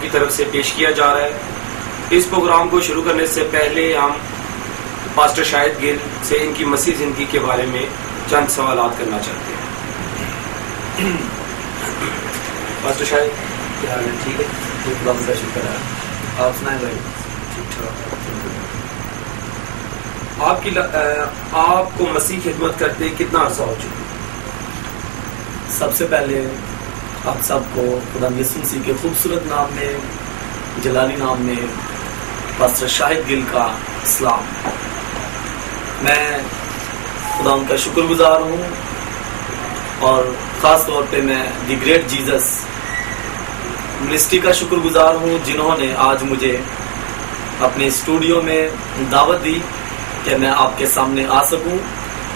کی طرف سے پیش کیا جا رہا ہے۔ اس پروگرام کو شروع کرنے سے پہلے ہم پاسٹر شاہد گل سے ان کی مسیح زندگی کے بارے میں چند سوالات کرنا چاہتے ہیں۔ پاسٹر شاہد، کیا حال ہے؟ ٹھیک ہے، خدا کا شکر ہے، آپ سنائیں بھائی؟ ٹھیک ٹھاک۔ آپ کو مسیح خدمت کرتے کتنا عرصہ ہو چکا؟ سب سے پہلے آپ سب کو خدا یسوع مسیح کے خوبصورت نام میں، جلالی نام میں پاسٹر شاہد گل کا سلام۔ میں خدا ان کا شکر گزار ہوں، اور خاص طور پہ میں دی گریٹ جیزس منسٹری کا شکر گزار ہوں، جنہوں نے آج مجھے اپنے اسٹوڈیو میں دعوت دی کہ میں آپ کے سامنے آ سکوں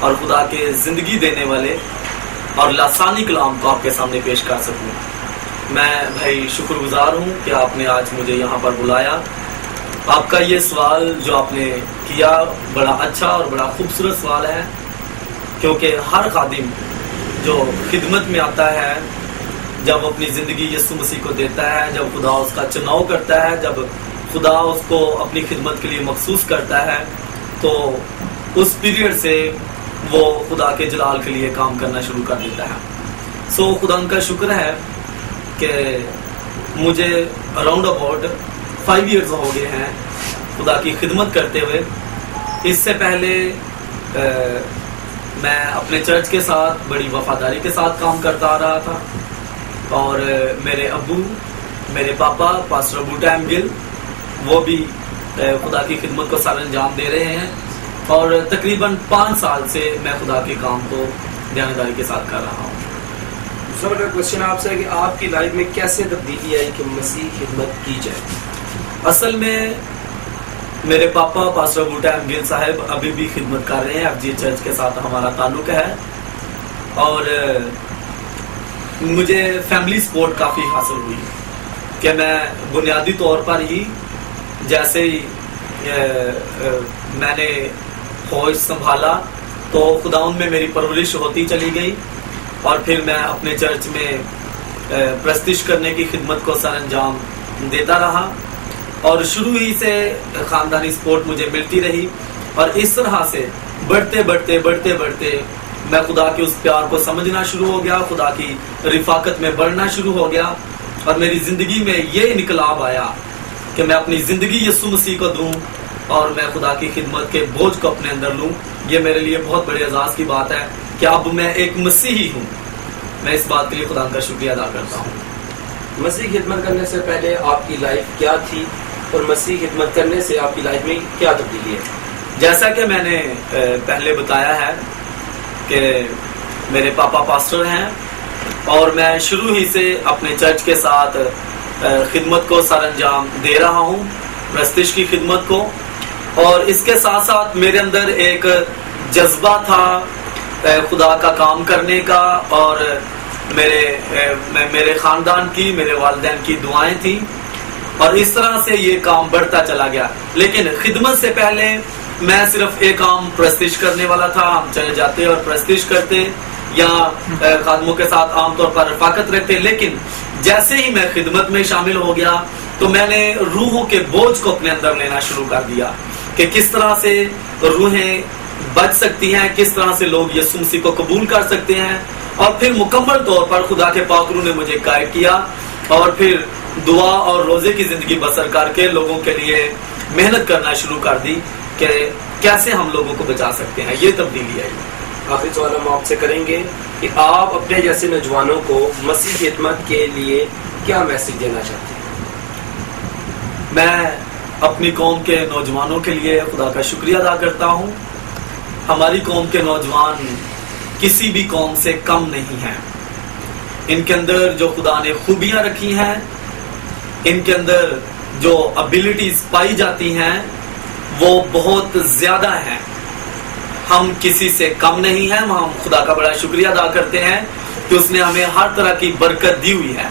اور خدا کے زندگی دینے والے اور لسانی کلام کو آپ کے سامنے پیش کر سکوں۔ میں بھائی شکر گزار ہوں کہ آپ نے آج مجھے یہاں پر بلایا۔ آپ کا یہ سوال جو آپ نے کیا بڑا اچھا اور بڑا خوبصورت سوال ہے، کیونکہ ہر خادم جو خدمت میں آتا ہے، جب اپنی زندگی یسوع مسیح کو دیتا ہے، جب خدا اس کا چناؤ کرتا ہے، جب خدا اس کو اپنی خدمت کے لیے مخصوص کرتا ہے، تو اس پیریڈ سے وہ خدا کے جلال کے لیے کام کرنا شروع کر دیتا ہے۔ سو خدا ان کا شکر ہے کہ مجھے اراؤنڈ اباؤٹ 5 ایئرز ہو گئے ہیں خدا کی خدمت کرتے ہوئے۔ اس سے پہلے میں اپنے چرچ کے ساتھ بڑی وفاداری کے ساتھ کام کرتا آ رہا تھا، اور میرے ابو، میرے پاپا پاسٹر بوٹام گل، وہ بھی خدا کی خدمت کو سر انجام دے رہے ہیں، اور تقریباً 5 سال سے میں خدا کے کام کو دیانتداری کے ساتھ کر رہا ہوں۔ دوسرا میرا کوشچن آپ سے ہے کہ آپ کی لائف میں کیسے تبدیلی آئی کہ مسیح خدمت کی جائے؟ اصل میں میرے پاپا پاسٹر بوٹام گل صاحب ابھی بھی خدمت کر رہے ہیں، ایف جی چرچ کے ساتھ ہمارا تعلق ہے، اور مجھے فیملی سپورٹ کافی حاصل ہوئی کہ میں بنیادی طور پر ہی جیسے ہی میں نے فوج سنبھالا تو خداوند میں میری پرورش ہوتی چلی گئی، اور پھر میں اپنے چرچ میں پرستش کرنے کی خدمت کو سر انجام دیتا رہا، اور شروع ہی سے خاندانی سپورٹ مجھے ملتی رہی، اور اس طرح سے بڑھتے بڑھتے میں خدا کے اس پیار کو سمجھنا شروع ہو گیا، خدا کی رفاقت میں بڑھنا شروع ہو گیا، اور میری زندگی میں یہ انقلاب آیا کہ میں اپنی زندگی یسوع مسیح کو دوں اور میں خدا کی خدمت کے بوجھ کو اپنے اندر لوں۔ یہ میرے لیے بہت بڑے اعزاز کی بات ہے کہ اب میں ایک مسیحی ہوں۔ میں اس بات کے لیے خدا کا شکریہ ادا کرتا ہوں۔ مسیح خدمت کرنے سے پہلے آپ کی لائف کیا تھی، اور مسیح خدمت کرنے سے آپ کی لائف میں کیا تبدیلی ہے؟ جیسا کہ میں نے پہلے بتایا ہے کہ میرے پاپا پاسٹر ہیں، اور میں شروع ہی سے اپنے چرچ کے ساتھ خدمت کو سر انجام دے رہا ہوں، پرستش کی خدمت کو، اور اس کے ساتھ ساتھ میرے اندر ایک جذبہ تھا خدا کا کام کرنے کا، اور میرے خاندان کی، میرے والدین کی دعائیں تھیں، اور اس طرح سے یہ کام بڑھتا چلا گیا۔ لیکن خدمت سے پہلے میں صرف ایک عام پرستش کرنے والا تھا، ہم چلے جاتے اور پرستش کرتے یا خادموں کے ساتھ عام طور پر رفاقت رکھتے، لیکن جیسے ہی میں خدمت میں شامل ہو گیا تو میں نے روحوں کے بوجھ کو اپنے اندر لینا شروع کر دیا کہ کس طرح سے روحیں بچ سکتی ہیں، کس طرح سے لوگ یسوع مسیح کو قبول کر سکتے ہیں، اور پھر مکمل طور پر خدا کے پاک روح نے مجھے گائیڈ کیا، اور پھر دعا اور روزے کی زندگی بسر کر کے لوگوں کے لیے محنت کرنا شروع کر دی کہ کیسے ہم لوگوں کو بچا سکتے ہیں۔ یہ تبدیلی آئی۔ آخری سوال ہم آپ سے کریں گے کہ آپ اپنے جیسے نوجوانوں کو مسیح خدمت کے لیے کیا میسج دینا چاہتے ہیں؟ میں اپنی قوم کے نوجوانوں کے لیے خدا کا شکریہ ادا کرتا ہوں۔ ہماری قوم کے نوجوان کسی بھی قوم سے کم نہیں ہیں، ان کے اندر جو خدا نے خوبیاں رکھی ہیں، ان کے اندر جو ابیلٹیز پائی جاتی ہیں وہ بہت زیادہ ہیں۔ ہم کسی سے کم نہیں ہیں، ہم خدا کا بڑا شکریہ ادا کرتے ہیں کہ اس نے ہمیں ہر طرح کی برکت دی ہوئی ہے۔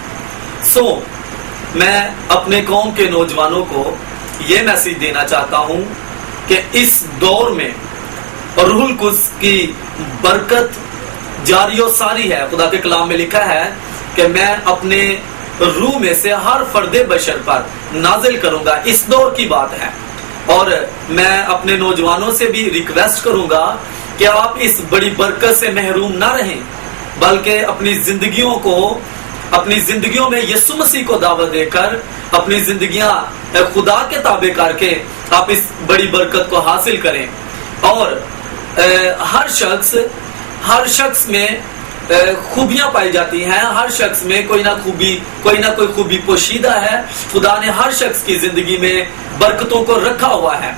میں اپنے قوم کے نوجوانوں کو یہ میسج دینا چاہتا ہوں کہ اس دور میں روح القدس کی برکت جاری و ساری ہے۔ خدا کے کلام میں لکھا ہے کہ میں اپنے روح میں سے ہر فرد بشر پر نازل کروں گا. اس دور کی بات ہے. اور میں اپنے نوجوانوں سے بھی ریکویسٹ کروں گا کہ آپ اس بڑی برکت سے محروم نہ رہیں، بلکہ اپنی زندگیوں میں یسوع مسیح کو دعوت دے کر اپنی زندگیاں خدا کے تابع کر کے آپ اس بڑی برکت کو حاصل کریں. اور ہر شخص میں خوبیاں پائی جاتی ہیں. ہر شخص میں کوئی نہ کوئی خوبی پوشیدہ ہے. خدا نے ہر شخص کی زندگی میں برکتوں کو رکھا ہوا ہے.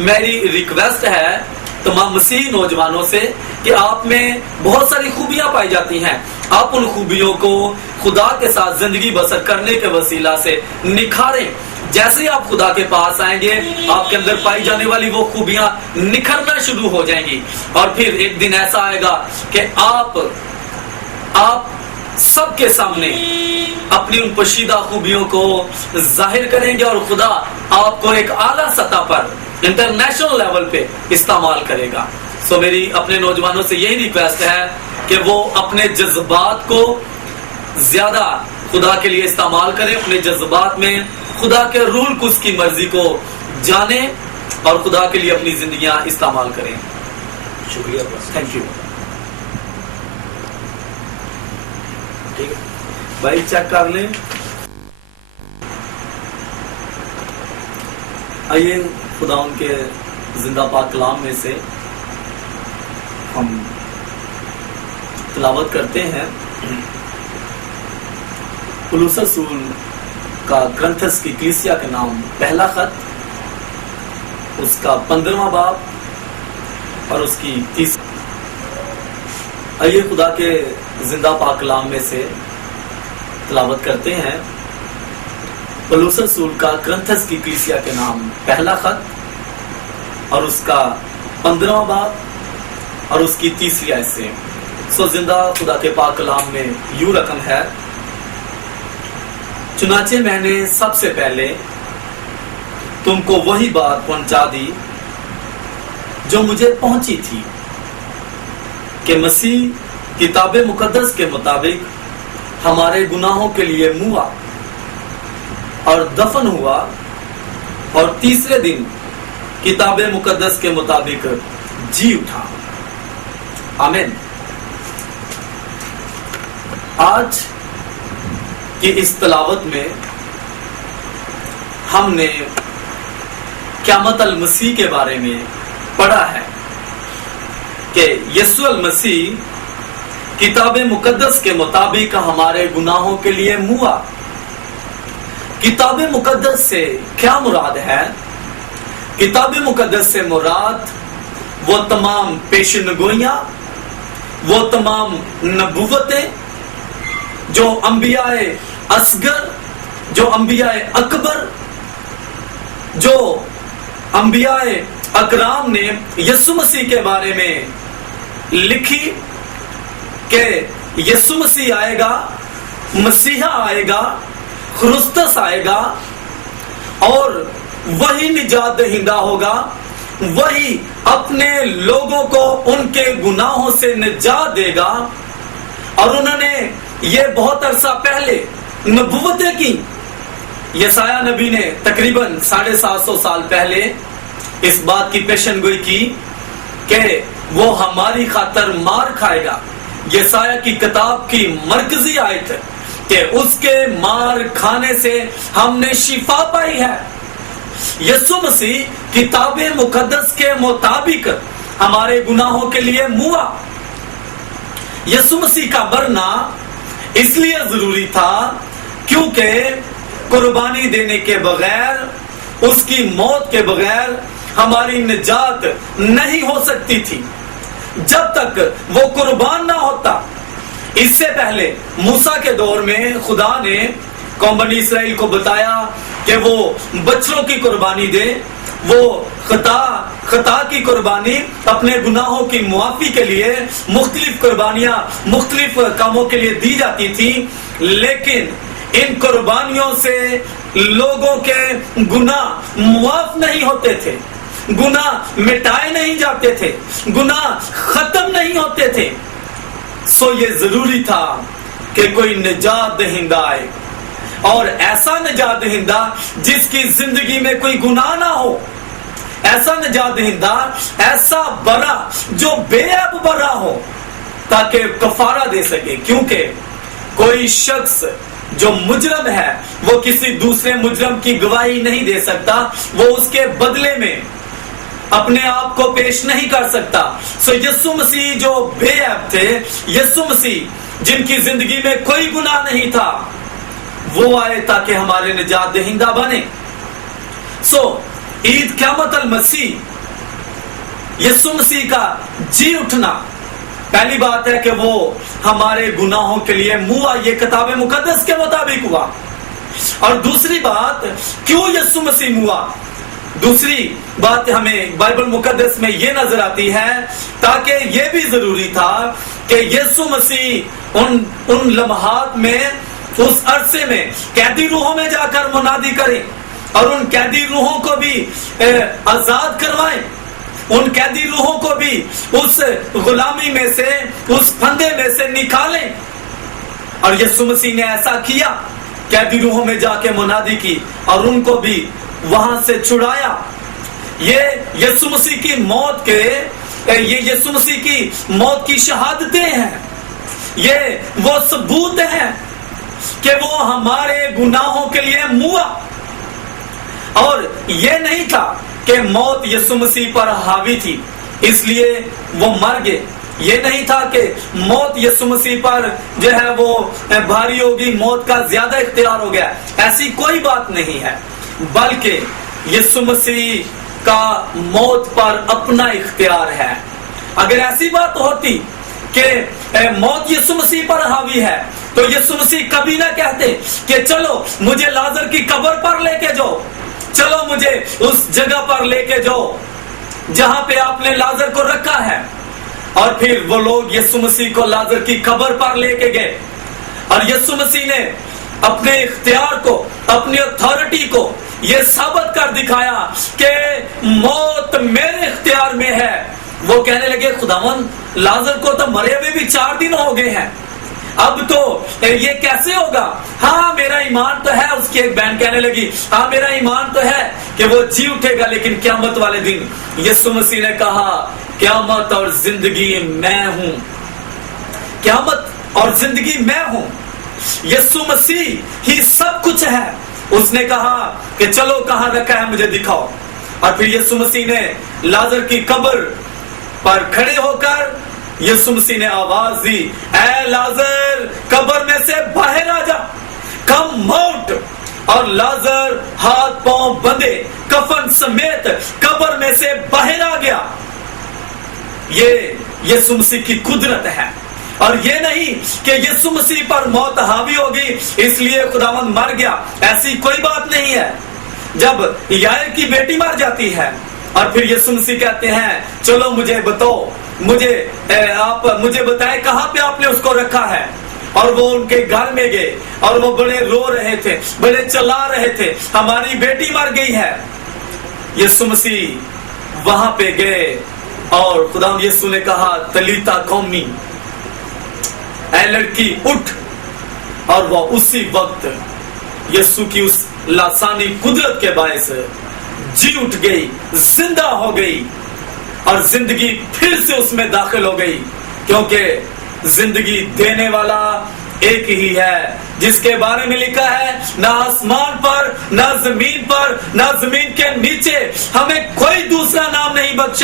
میری ریکویسٹ ہے تمام مسیحی نوجوانوں سے کہ آپ میں بہت ساری خوبیاں پائی جاتی ہیں. آپ ان خوبیوں کو خدا کے ساتھ زندگی بسر کرنے کے وسیلہ سے نکھاریں. جیسے ہی آپ خدا کے پاس آئیں گے آپ کے اندر پائی جانے والی وہ خوبیاں نکھرنا شروع ہو جائیں گی. اور پھر ایک دن ایسا آئے گا کہ آپ سب کے سامنے اپنی ان پوشیدہ خوبیوں کو ظاہر کریں گے اور خدا آپ کو ایک اعلیٰ سطح پر انٹرنیشنل لیول پہ استعمال کرے گا. میری اپنے نوجوانوں سے یہی ریکویسٹ ہے کہ وہ اپنے جذبات کو زیادہ خدا کے لیے استعمال کریں. اپنے جذبات میں خدا کے روح القدس کی مرضی کو جانیں اور خدا کے لیے اپنی زندگیاں استعمال کریں. شکریہ. Thank you. ٹھیک ہے بھائی، چیک کر لیں. آئیے خدا ان کے زندہ پاک کلام میں سے ہم تلاوت کرتے ہیں. پولس رسول کا کرنتھس کی کلیسیا کے نام پہلا خط، اس کا 15واں باب اور اس کی 30. آئیے خدا کے زندہ پاک کلام میں سے تلاوت کرتے ہیں. پولس رسول کا کرنتھس کی کلیسیا کے نام پہلا خط اور اس کا 15واں باب اور اس کی 30 آیت سے. زندہ خدا کے پاک کلام میں یوں رقم ہے: چنانچہ میں نے سب سے پہلے تم کو وہی بات پہنچا دی جو مجھے پہنچی تھی کہ مسیح کتاب مقدس کے مطابق ہمارے گناہوں کے لیے موا اور دفن ہوا اور تیسرے دن کتاب مقدس کے مطابق جی اٹھا. آمین. آج کی اس تلاوت میں ہم نے قیامت المسیح کے بارے میں پڑھا ہے کہ یسوع المسیح کتاب مقدس کے مطابق ہمارے گناہوں کے لیے موا. کتاب مقدس سے کیا مراد ہے؟ کتاب مقدس سے مراد وہ تمام پیشن گوئیاں، وہ تمام نبوتیں جو انبیاء اصغر، جو انبیاء اکبر، جو انبیاء اکرام نے یسوع مسیح کے بارے میں لکھی کہ یسوع مسیح آئے گا، مسیحا آئے گا، خرستس آئے گا اور وہی نجات دہندہ ہوگا، وہی اپنے لوگوں کو ان کے گناہوں سے نجات دے گا. اور انہوں نے یہ بہت عرصہ پہلے نبوتیں کی. یسایہ نبی نے تقریباً 750 سال پہلے اس بات کی پیشن گوئی کی کہ وہ ہماری خاطر مار کھائے گا. یسایہ کی کتاب کی مرکزی آیت کہ اس کے مار کھانے سے ہم نے شفا پائی ہے. یسوع مسیح کتاب مقدس کے مطابق ہمارے گناہوں کے لیے موا. یسوع مسیح کا مرنا اس لیے ضروری تھا کیونکہ قربانی دینے کے بغیر، اس کی موت کے بغیر ہماری نجات نہیں ہو سکتی تھی. جب تک وہ قربان نہ ہوتا، اس سے پہلے موسیٰ کے دور میں خدا نے قوم بنی اسرائیل کو بتایا کہ وہ بچڑوں کی قربانی دے. وہ خطا کی قربانی، اپنے گناہوں کی معافی کے لیے مختلف قربانیاں مختلف کاموں کے لیے دی جاتی تھی، لیکن ان قربانیوں سے لوگوں کے گناہ معاف نہیں ہوتے تھے، گناہ مٹائے نہیں جاتے تھے، گناہ ختم نہیں ہوتے تھے. یہ ضروری تھا کہ کوئی نجات دہندہ آئے، اور ایسا نجات دہندہ جس کی زندگی میں کوئی گناہ نہ ہو، ایسا نجات دہندہ، ایسا برا جو بے عیب برا ہو تاکہ کفارہ دے سکے، کیونکہ کوئی شخص جو مجرم ہے وہ کسی دوسرے مجرم کی گواہی نہیں دے سکتا، وہ اس کے بدلے میں اپنے آپ کو پیش نہیں کر سکتا۔ یسوع مسیح جو بے عیب تھے، یسوع مسیح جن کی زندگی میں کوئی گناہ نہیں تھا، وہ آئے تاکہ ہمارے نجات دہندہ بنے۔ عید قیامت المسیح، یسوع مسیح کا جی اٹھنا، پہلی بات ہے کہ وہ ہمارے گناہوں کے لیے ہوا، یہ کتاب مقدس کے مطابق ہوا۔ اور دوسری بات، کیوں یسوع مسیح ہوا؟ دوسری بات ہمیں بائبل مقدس میں یہ نظر آتی ہے، تاکہ یہ بھی ضروری تھا کہ یسوع مسیح ان لمحات میں، اس عرصے میں قیدی روحوں میں جا کر منادی کریں اور ان قیدی روحوں کو بھی آزاد کروائیں، ان قیدی روحوں کو بھی اس غلامی میں سے، اس پھندے میں سے نکالیں۔ اور یسوع مسیح نے ایسا کیا، قیدی روحوں میں جا کے منادی کی اور ان کو بھی وہاں سے چھڑایا۔ یہ یسوع مسیح کی موت کے، یہ یسوع مسیح کی موت کی شہادتیں ہیں، یہ وہ ثبوت ہیں کہ وہ ہمارے گناہوں کے لیے ہوا۔ اور یہ نہیں تھا کہ موت یسوع مسیح پر حاوی تھی اس لیے وہ مر گئے، یہ نہیں تھا کہ موت یسوع مسیح پر جو ہے وہ بھاری ہوگی، موت کا زیادہ اختیار ہو گیا، ایسی کوئی بات نہیں ہے، بلکہ یسوع مسیح کا موت پر اپنا اختیار ہے۔ اگر ایسی بات ہوتی کہ موت یسوع مسیح پر حاوی ہے تو یسوع مسیح کبھی نہ کہتے کہ چلو مجھے لازر کی قبر پر لے کے جاؤ، چلو مجھے اس جگہ پر لے کے جاؤ جہاں پہ آپ نے لازر کو رکھا ہے۔ اور پھر وہ لوگ یسوع مسیح کو لازر کی قبر پر لے کے گئے، اور یسوع مسیح نے اپنے اختیار کو، اپنی اتھارٹی کو یہ ثابت کر دکھایا کہ موت میرے اختیار میں ہے۔ وہ کہنے لگے خداوند لازر کو تو مرے ہوئے بھی 4 دن ہو گئے ہیں، اب تو یہ کیسے ہوگا؟ ہاں میرا ایمان تو ہے، اس کی ایک بہن کہنے لگی ہاں میرا ایمان تو ہے کہ وہ جی اٹھے گا، لیکن قیامت والے دن۔ یسوع مسیح نے کہا قیامت اور زندگی میں ہوں، قیامت اور زندگی میں ہوں، یسوع مسیح ہی سب کچھ ہے۔ اس نے کہا کہ چلو کہاں رکھا ہے مجھے دکھاؤ، اور پھر یسوع مسیح نے لازر کی قبر پر کھڑے ہو کر یسوع مسیح نے آواز دی، اے لازر قبر میں سے باہر آ جا، کم آؤٹ۔ اور لازر ہاتھ پاؤں بندھے کفن سمیت قبر میں سے باہر آ گیا۔ یہ یسوع مسیح کی قدرت ہے، اور یہ نہیں کہ یسوع مسیح پر موت حاوی ہوگی اس لیے خداوند مر گیا، ایسی کوئی بات نہیں ہے۔ جب یائر کی بیٹی مر جاتی ہے اور پھر یسوع مسیح کہتے ہیں چلو مجھے بتاؤ، آپ مجھے بتائیں کہاں پہ آپ نے اس کو رکھا ہے، اور وہ ان کے گھر میں گئے اور وہ بڑے رو رہے تھے، بڑے چلا رہے تھے، ہماری بیٹی مر گئی ہے۔ یسوع مسیح وہاں پہ گئے اور خدا یسوع نے کہا تلیتا قومی، اے لڑکی اٹھ، اور وہ اسی وقت یسوع کی اس لاسانی قدرت کے باعث جی اٹھ گئی، زندہ ہو گئی، اور زندگی پھر سے اس میں داخل ہو گئی، کیونکہ زندگی دینے والا ایک ہی ہے جس کے بارے میں لکھا ہے نہ آسمان پر، نہ زمین پر، نہ زمین کے نیچے ہمیں کوئی دوسرا نام نہیں بخشا